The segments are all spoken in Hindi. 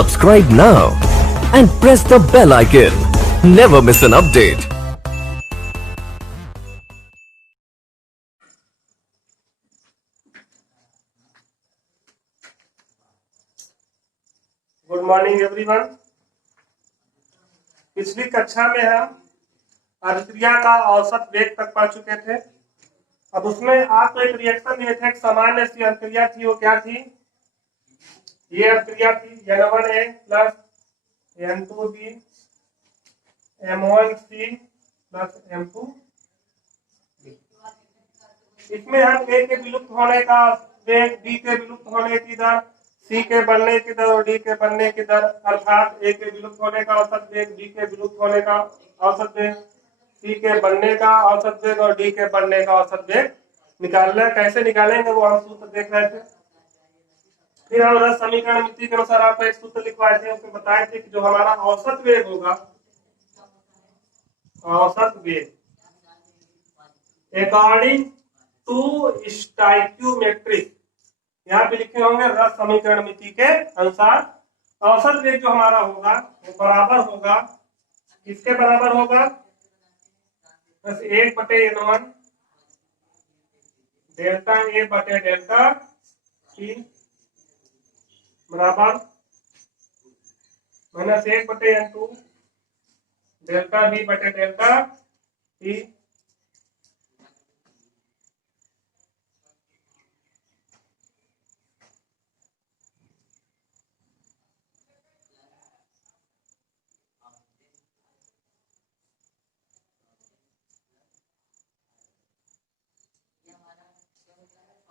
Subscribe now and press the bell icon. Never miss an update. Good morning everyone. पिछली कक्षा में हम अभिक्रिया का औसत वेग तक पढ़ चुके थे। अब उसमें आपको एक रिएक्शन दिए थे, एक सामान्य सी अभिक्रिया थी। वो क्या थी? ये अभिक्रिया थी N1A plus N2B M1C plus M2B। इसमें हम A के विलुप्त होने का वेग, B के विलुप्त होने की दर, C के बढ़ने की दर और D के बढ़ने की दर, अर्थात A के विलुप्त होने का औसत वेग, B के विलुप्त होने का औसत वेग, C के बढ़ने का औसत वेग और D के बढ़ने का औसत वेग निकालना। कैसे निकालेंगे वो हम सूत्र देख रहे थे। फिर हम रस समीकरण मिति के अनुसार आपको एक सूत्र लिखवाए थे, उसमें बताए थे कि जो हमारा औसत वेग होगा, औसत वेग अकॉर्डिंग टू स्टोइकियोमेट्रिक, यहाँ पे लिखे होंगे रस समीकरण मिति के अनुसार औसत वेग जो हमारा होगा वो बराबर होगा, किसके बराबर होगा? बस 1/N1 डेल्टा A बटे डेल्टा T बराबर -1/N2 डेल्टा B बटे डेल्टा T।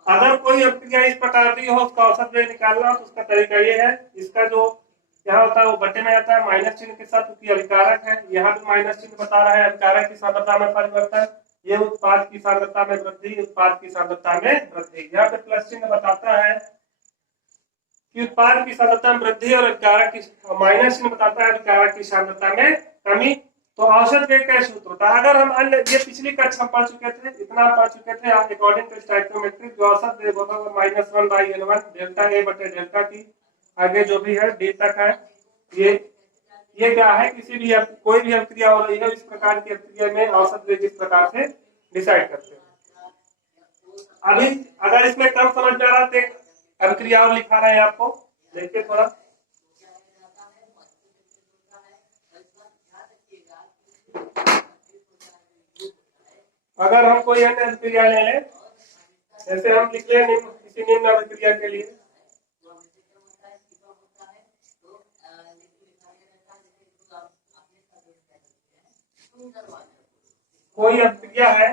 अगर कोई अभिक्रिया इस प्रकार की हो, उसका औसत वेग निकालना, तो उसका तरीका ये है। इसका जो यहाँ होता है वो बटे में आता है माइनस चिन्ह के साथ, क्योंकि अभिकारक है। यहाँ भी माइनस चिन्ह बता रहा है अभिकारक की सांद्रता में परिवर्तन, ये उत्पाद की सांद्रता में वृद्धि, उत्पाद की सांद्रता में वृद्धि। यहाँ पे प्लस चिन्ह बताता है कि उत्पाद की सांद्रता में वृद्धि और अभिकारक की, माइनस चिन्ह बताता है अभिकारक की सांद्रता में कमी। तो औसत वेग का सूत्र होता है, अगर हम अन्य, ये पिछली कक्षा हम पढ़ चुके थे, इतना पढ़ चुके थे, अकॉर्डिंग टू स्टोइकियोमेट्रिक जो औसत वेग होगा वो -1/N1 डेल्टा A बटे डेल्टा T, आगे जो भी है D तक है। ये क्या है? किसी भी कोई भी अभिक्रिया हो रही है, इस प्रकार की अभिक्रिया में औसत वेग इस प्रकार से डिसाइड करते हैं। अभी अगर इसमें कम समझ में आ रहा तो एक अभिक्रिया और लिखा रहे हैं आपको, देखिए थोड़ा। अगर हम कोई अन्य अभिक्रिया ले लें, जैसे हम लिख लें किसी निम्न अभिक्रिया के लिए, कोई अभिक्रिया है,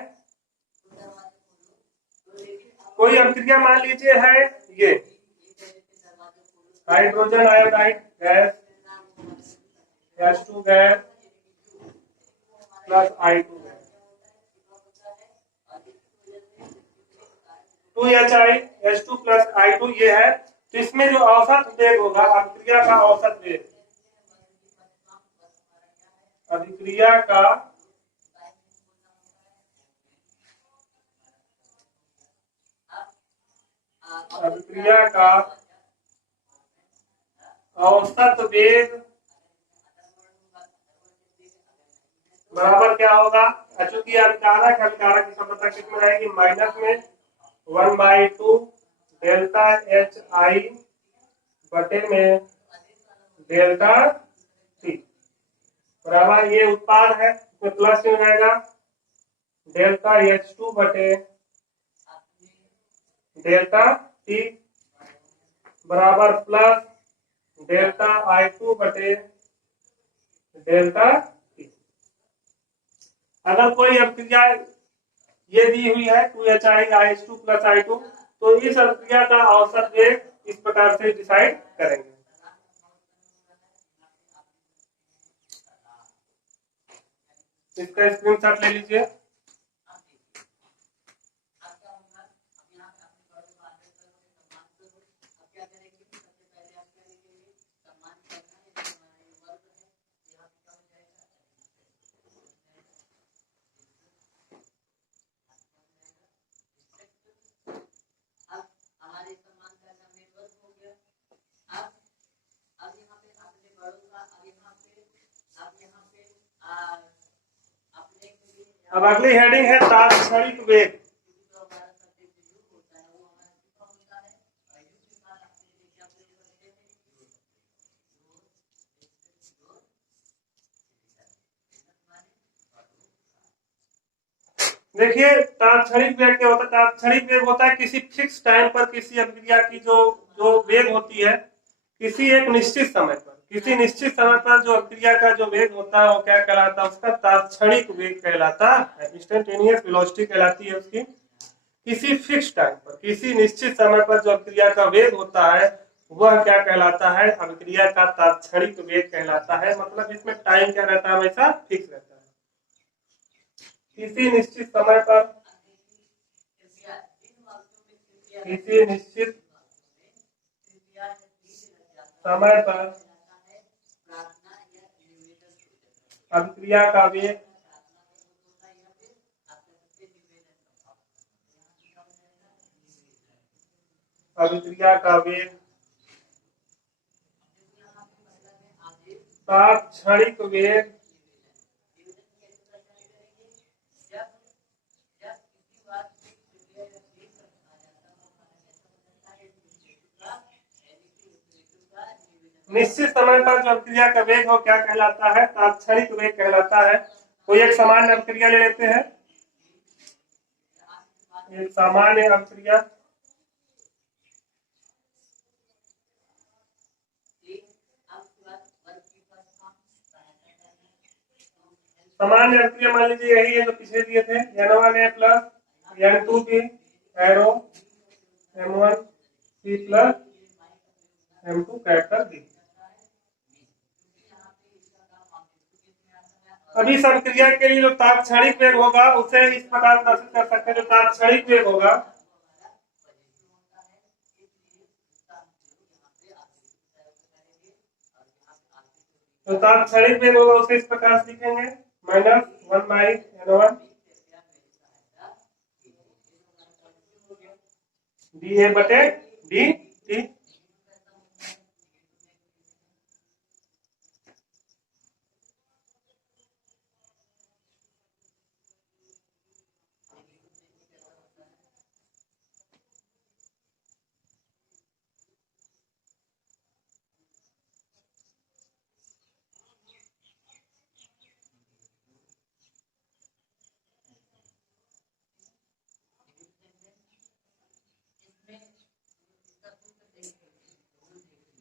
कोई अभिक्रिया मान लीजिए है ये hydrogen iodide gas H2 gas plus I2 gas 2HI H2 plus I2 ये है। तो इसमें जो औसत वेग होगा, अभिक्रिया का औसत वेग, अभिक्रिया का औसत वेग बराबर क्या होगा? चूंकि अभिकारक की सांद्रता कितनी रहेगी? माइनस में 1/2 डेल्टा HI बटे में डेल्टा T बराबर, ये उत्पाद है, इसमें प्लस हो जाएगा डेल्टा H2 बटे डेल्टा T बराबर प्लस डेल्टा I2 बटे डेल्टा T। अगर कोई अभिक्रिया ये दी हुई है 2HI प्लस I2, तो इस अभिक्रिया का औसत वेग इस प्रकार से डिसाइड करेंगे। इसका स्क्रीनशॉट ले लीजिए। अब अगली हेडिंग है तात्क्षणिक वेग। देखिए तात्क्षणिक वेग क्या होता है? तात्क्षणिक वेग होता है किसी फिक्स टाइम पर किसी अभिक्रिया की जो जो वेग होती है किसी एक निश्चित समय पर, किसी निश्चित समय पर जो अभिक्रिया का जो वेग होता है वो क्या कहलाता है? उसका तात्क्षणिक वेग कहलाता है। इंस्टेंटेनियस वेलोसिटी कहलाती है उसकी। किसी फिक्स टाइम पर किसी निश्चित समय पर जो अभिक्रिया का वेग होता है वह क्या कहलाता है? अभिक्रिया का तात्क्षणिक वेग कहलाता है। मतलब इसमें टाइम क्या रहता है? हमेशा फिक्स रहता है। किसी निश्चित समय पर किसी निश्चित समय पर अभिक्रिया का वेग तात्क्षणिक वेग निश्चित समय पर जो अभिक्रिया का वेग हो क्या कहलाता है? तात्क्षणिक वेग कहलाता है। कोई एक सामान्य अभिक्रिया ले लेते हैं। एक सामान्य अभिक्रिया सामान्य अभिक्रिया मान लीजिए यही है जो पिछले दिए थे, N1A plus N2B arrow M1C plus M2 capital B। अभी इस अभिक्रिया के लिए जो तात्क्षणिक वेग होगा उसे इस प्रकार प्रदर्शित कर सकते हैं। जो तात्क्षणिक वेग होगा उसे इस प्रकार से लिखेंगे -1/N1 dA/dt।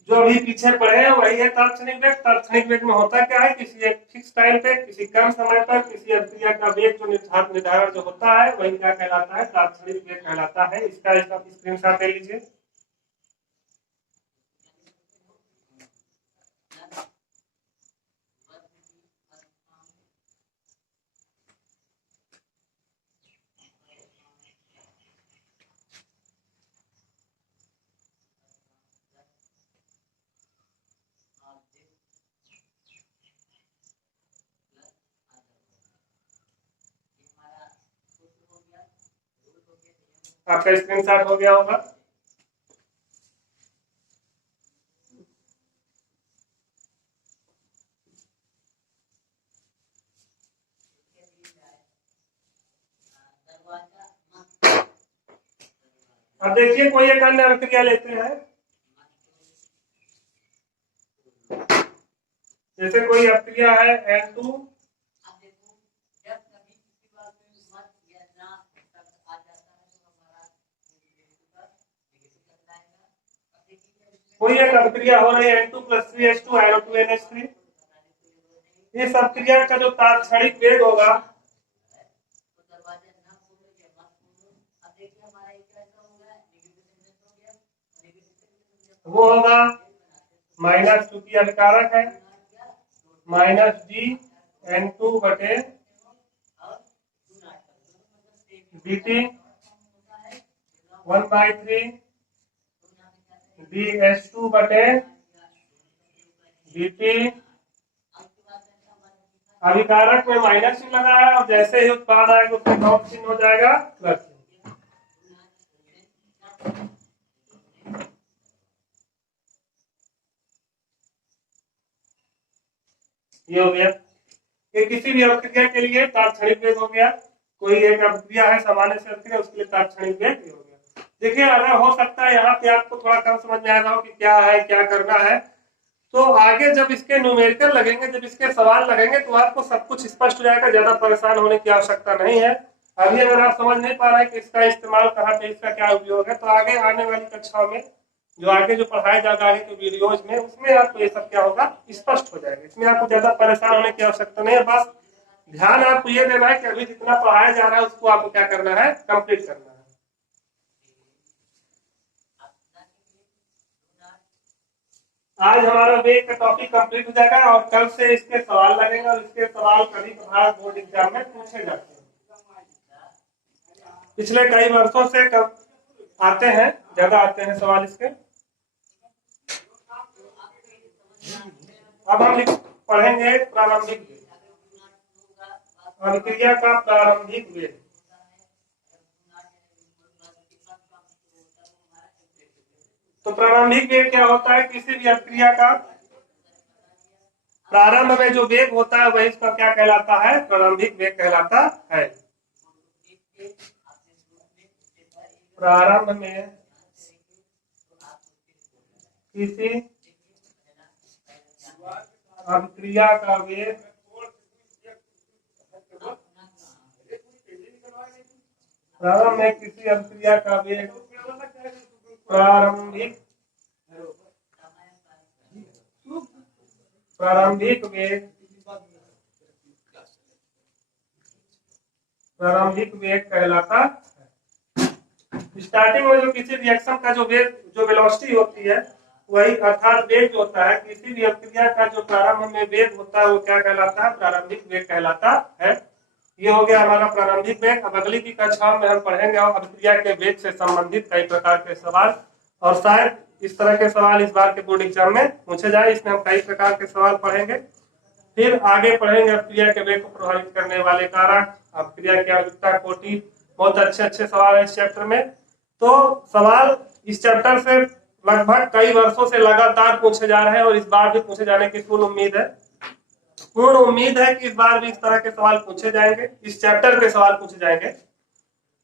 जो अभी पीछे पढ़े हैं वही है तात्क्षणिक वेग। तात्क्षणिक वेग में होता क्या है? किसी एक फिक्स टाइम पे किसी कम समय पर किसी अभिक्रिया का वेग जो निर्धारण जो होता है वही क्या कहलाता है? तात्क्षणिक वेग कहलाता है। इसका स्क्रीनशॉट ले लीजिए। आपका स्क्रीनशॉट हो गया होगा। अब देखिए कोई एक अन्य अभिक्रिया लेते हैं। जैसे कोई अभिक्रिया है N2 कोई एक अभिक्रिया हो रही है N2 + 3H2 NO2NH3। इस अभिक्रिया का जो तात्क्षणिक वेग होगा वो होगा माइनस, चूंकि अभिकारक है, -d/dt 1/3 dH2/dt। अभिकारक में माइनस चिन्ह लगा है और जैसे ही उत्पाद आएगा उसमें डॉट चिन्ह हो जाएगा प्लस। ये हो गया। ये किसी भी अभिक्रिया के लिए तात्क्षणिक वेग हो गया। कोई एक अभिक्रिया है सामान्य से अभिक्रिया, उसके लिए तात्क्षणिक वेग ये हो गया। देखिए अगर हो सकता है यहाँ पे आपको थोड़ा कम समझ में आ रहा हो कि क्या है क्या करना है, तो आगे जब इसके न्यूमेरिकल लगेंगे, जब इसके सवाल लगेंगे तो आपको सब कुछ स्पष्ट हो जाएगा, ज्यादा परेशान होने की आवश्यकता नहीं है। अभी अगर आप समझ नहीं पा रहे हैं कि इसका इस्तेमाल कहाँ पे, इसका क्या उपयोग है, तो आगे आने वाली कक्षाओं में जो आगे जो पढ़ाया जाएगा आगे के वीडियोज में, उसमें आपको ये सब क्या होगा स्पष्ट हो जाएगा। इसमें आपको ज्यादा परेशान होने की आवश्यकता नहीं है। बस ध्यान आपको ये देना है कि अभी जितना पढ़ाया जा रहा है उसको आपको क्या करना है, कंप्लीट करना है। आज हमारा वेग का टॉपिक कंप्लीट हो जाएगा और कल से इसके सवाल लगेंगे और इसके सवाल कभी कभार बोर्ड एग्जाम में पूछे जाते हैं। पिछले कई वर्षों से कब आते हैं, ज्यादा आते हैं सवाल इसके। अब हम पढ़ेंगे प्रारंभिक वेग, अभिक्रिया का प्रारंभिक वेग। तो प्रारंभिक वेग क्या होता है? किसी भी अभिक्रिया का प्रारंभ में जो वेग होता है वही इसका क्या कहलाता है? प्रारंभिक वेग कहलाता है। प्रारंभ में किसी अभिक्रिया का वेग प्रारंभ में किसी अभिक्रिया का वेग प्रारंभिक वेग कहलाता है। स्टार्टिंग में जो किसी रिएक्शन का जो वेग, जो वेलोसिटी होती है, वही अर्थात वेग जो होता है किसी भी अभिक्रिया का जो प्रारंभ में वेग होता है वो क्या कहलाता है? प्रारंभिक वेग कहलाता है। ये हो गया हमारा प्रारंभिक वेग। अब अगली की कक्षाओं में हम पढ़ेंगे और अभिक्रिया के वेग से संबंधित कई प्रकार के सवाल, और शायद इस तरह के सवाल इस बार के बोर्ड एग्जाम में पूछे जाए। इसमें हम कई प्रकार के सवाल पढ़ेंगे। फिर आगे पढ़ेंगे अभिक्रिया के वेग को प्रभावित करने वाले कारक, अभिक्रिया की आवृत्ता कोटि, बहुत अच्छे अच्छे सवाल है इस चैप्टर में। तो सवाल इस चैप्टर से लगभग कई वर्षों से लगातार पूछे जा रहे हैं और इस बार भी पूछे जाने की पूर्ण उम्मीद है कि इस बार भी इस तरह के सवाल पूछे जाएंगे, इस चैप्टर के सवाल पूछे जाएंगे।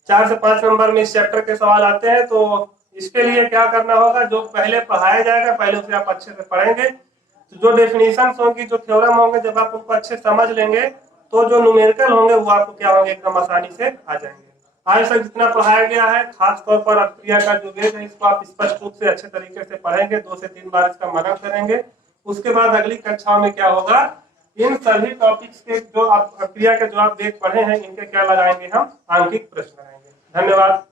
4 से 5 नंबर में इस चैप्टर के सवाल आते हैं। तो इसके लिए क्या करना होगा, जो पहले पढ़ाया जाएगा पहले उसे आप अच्छे से पढ़ेंगे। तो जो डेफिनेशन होंगी, जो थ्योरम होंगे, जब आप उनको अच्छे समझ लेंगे तो जो न्यूमेरिकल होंगे वो आपको क्या होंगे, एकदम आसानी से आ जाएंगे। आज तक जितना पढ़ाया गया है, खास तौर पर अभिक्रिया का जो वेग है, इसको आप स्पष्ट रूप से अच्छे तरीके से पढ़ेंगे, 2 से 3 बार इसका मनन करेंगे। उसके बाद अगली कक्षाओं में क्या होगा, इन सभी टॉपिक्स के जो आप अभिक्रिया के जो आप वेग पढ़े हैं, इनके क्या लगाएंगे, हम आंकिक प्रश्न लगाएंगे। धन्यवाद।